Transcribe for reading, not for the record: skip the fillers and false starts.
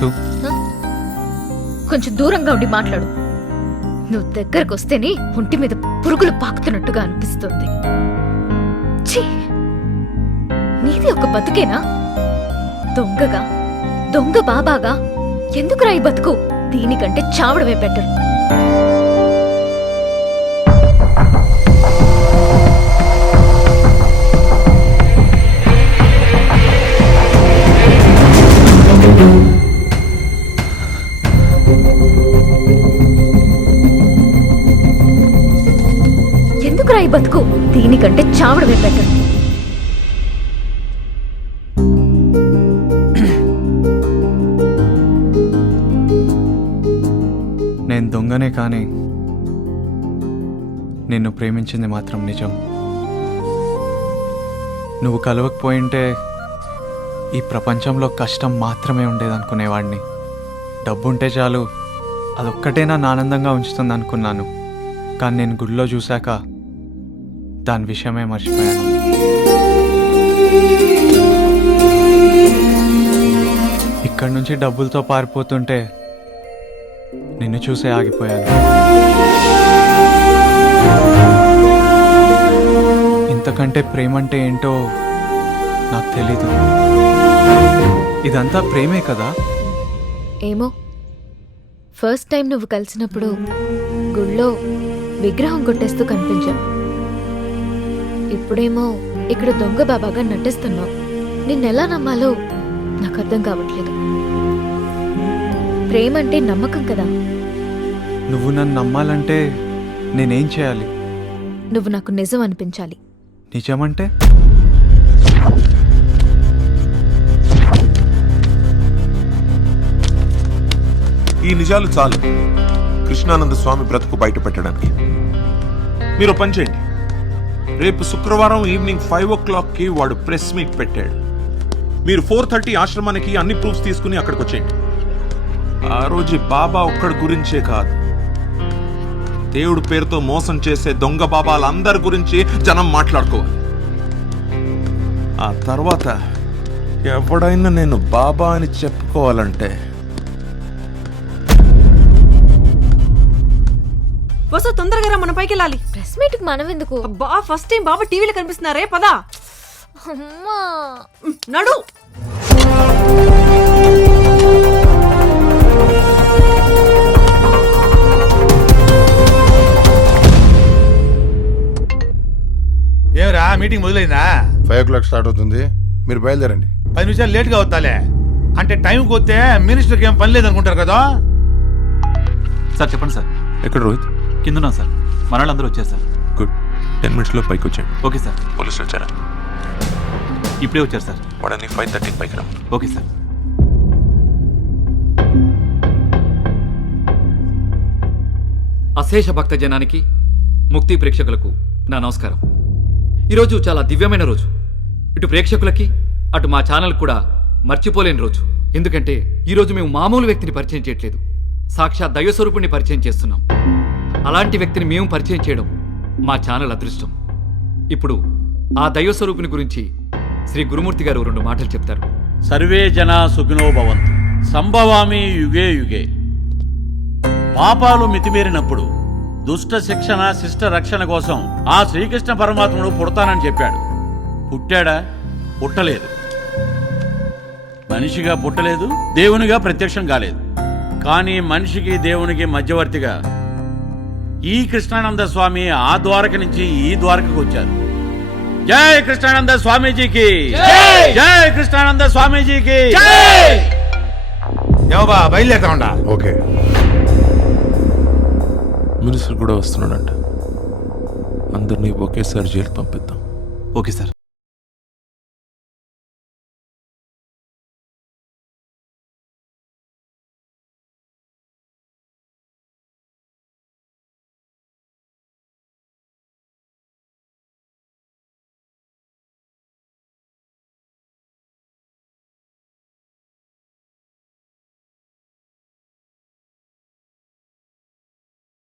తెలుసు? కొంచెం దూరంగా ఉండి మాట్లాడు. నువ్వు దగ్గరకు వస్తేనే ఒంటి మీద పురుగులు పాకుతున్నట్టుగా అనిపిస్తుంది. ఛీ! నీది ఒక బతుకేనా? దొంగగా, దొంగ బాబాగా ఎందుకురా ఈ బతుకు? దీనికంటే చావడమే బెటర్. ఎందుకురా ఈ బతుకు? దీనికంటే చావడమే బెటర్. నేను దొంగనే కానీ నిన్ను ప్రేమించింది మాత్రం నిజం. నువ్వు కలవకపోయింటే ఈ ప్రపంచంలో కష్టం మాత్రమే ఉండేదనుకునేవాడిని. డబ్బుంటే చాలు, అదొక్కటే నా ఆనందంగా ఉంచుతుంది అనుకున్నాను. కానీ నేను గుడిలో చూశాక దాని విషయమే మర్చిపోయాను. ఇక్కడి నుంచి డబ్బులతో పారిపోతుంటే నిన్ను చూసే ఆగిపోయాను. ఇంతకంటే ప్రేమంటే ఏంటో నాకు తెలీదు. ఇదంతా ప్రేమే కదా? ఏమో, ఫస్ట్ టైం నువ్వు కలిసినప్పుడు గుళ్ళో విగ్రహం కొట్టేస్తూ కనిపించావు. ఇప్పుడేమో ఇక్కడ దొంగ బాబాగా నటిస్తున్నావు. నిన్నెలా నమ్మాలో నాకు అర్థం కావట్లేదు. ప్రేమంటే నమ్మకం కదా. నువ్వు నన్ను నమ్మాలంటే నేనేం చేయాలి? నువ్వు నాకు నిజం అనిపించాలి. నిజమంటే? ఈ నిజాలు చాలు కృష్ణానంద స్వామి బ్రతుకు బయట పెట్టడానికి. మీరు పని చేయండి. రేపు శుక్రవారం ఈవినింగ్ 5 o'clock వాడు ప్రెస్ మీట్ పెట్టాడు. మీరు 4:30 ఆశ్రమానికి అన్ని ప్రూఫ్స్ తీసుకుని అక్కడికి వచ్చేయండి. ఆ రోజు బాబా ఒక్కడి గురించే కాదు, దేవుడి పేరుతో మోసం చేసే దొంగ బాబాలందరి గురించి జనం మాట్లాడుకోవాలి. ఆ తర్వాత ఎవడైనా నేను బాబా అని చెప్పుకోవాలంటే వసు తొందరగా రా, మన పైకి వెళ్ళాలి. ప్రెస్ మీట్ కి మనం ఎందుకు? అబ్బా, ఫస్ట్ టైం బాబా టీవీలో కనిపిస్తున్నారే, పదా. అమ్మా, నడు. ఏమరా మీటింగ్ మొదలైందా? 5 o'clock స్టార్ట్ అవుతుంది, మీరు బయలుదేరండి. 10 నిమిషాలు లేట్గా అవుతాలే. అంటే టైంకి వస్తే మినిస్టర్కి ఏం పని లేదనుకుంటారు కదా. సార్ చెప్పండి సార్. ఎక్కడ రోహిత్? కిందన్నాం సార్. మన వాళ్ళందరూ వచ్చారు సార్. గుడ్. 10 minutes లో పైకి వచ్చాడు. Okay sir. పోలీసులు వచ్చారా? ఇప్పుడే వచ్చారు సార్. వాడని 5:30 పైకి రా. Okay sir. అశేష భక్త జనానికి, ముక్తి ప్రేక్షకులకు నా నమస్కారం. ఈరోజు చాలా దివ్యమైన రోజు. ఇటు ప్రేక్షకులకి, అటు మా ఛానల్ కూడా మర్చిపోలేని రోజు. ఎందుకంటే ఈరోజు మేము మామూలు వ్యక్తిని పరిచయం చేయట్లేదు, సాక్షాత్ దైవస్వరూపుణ్ణి పరిచయం చేస్తున్నాం. అలాంటి వ్యక్తిని మేము పరిచయం చేయడం మా ఛానల్ అదృష్టం. ఇప్పుడు ఆ దైవస్వరూపుని గురించి శ్రీ గురుమూర్తి గారు 2 మాటలు చెప్తారు. సర్వే జనా సుఖినో భవంతు. సంభవామి యుగే యుగే. పాపాలు మితిమీరినప్పుడు దుష్ట శిక్షణ శిష్ట రక్షణ కోసం ఆ శ్రీకృష్ణ పరమాత్ముడు పుడతానని చెప్పాడు. పుట్టాడా? పుట్టలేదు. మనిషిగా పుట్టలేదు, దేవునిగా ప్రత్యక్షం కాలేదు. కానీ మనిషికి దేవునికి మధ్యవర్తిగా ఈ కృష్ణానంద స్వామి ఆ ద్వారక నుంచి ఈ ద్వారకకు వచ్చారు. జై కృష్ణానంద స్వామీజీకి, జై కృష్ణానంద స్వామీజీకి. ఏవబా బయలుదేరుతా ఉండా. ఓకే. మినిస్టర్ కూడా వస్తున్నాడంట. అందరినీ ఒకేసారి జైలు పంపిద్దాం. Okay sir.